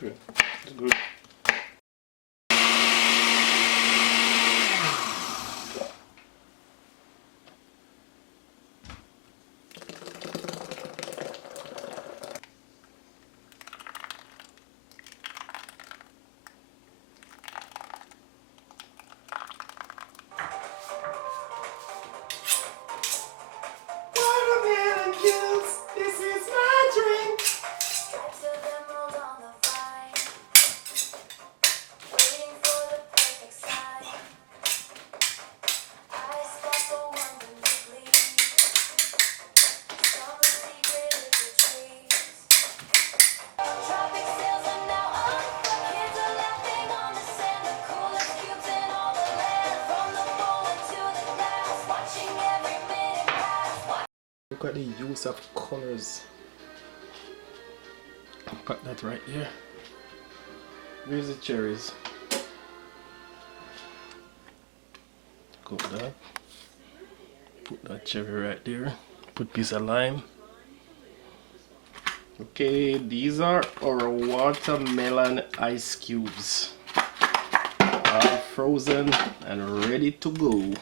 Okay, it's good. Watermelon juice, this is my drink. Look at the use of colors. Put that right there. Where's the cherries? Cook that. Put that cherry right there. Put piece of lime. Okay, these are our watermelon ice cubes. All frozen and ready to go.